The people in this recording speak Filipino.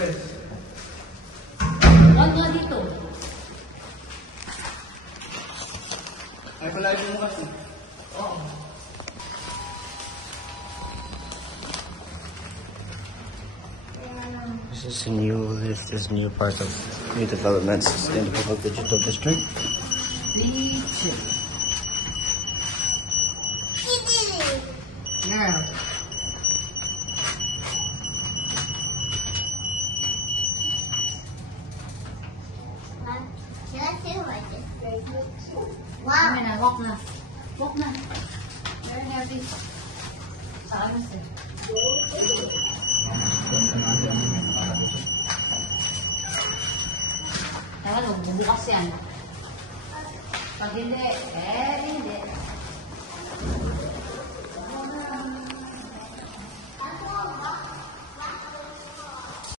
Huwag nga dito. Ay, palagi mo kasi. Oo. This is new part of new developments in the Public Digital District. Beach. Girl. Wow. Kami na, walk na. Walk na. Very heavy. Saan na siya? Teka, bubukas yan. Pag hindi, hindi.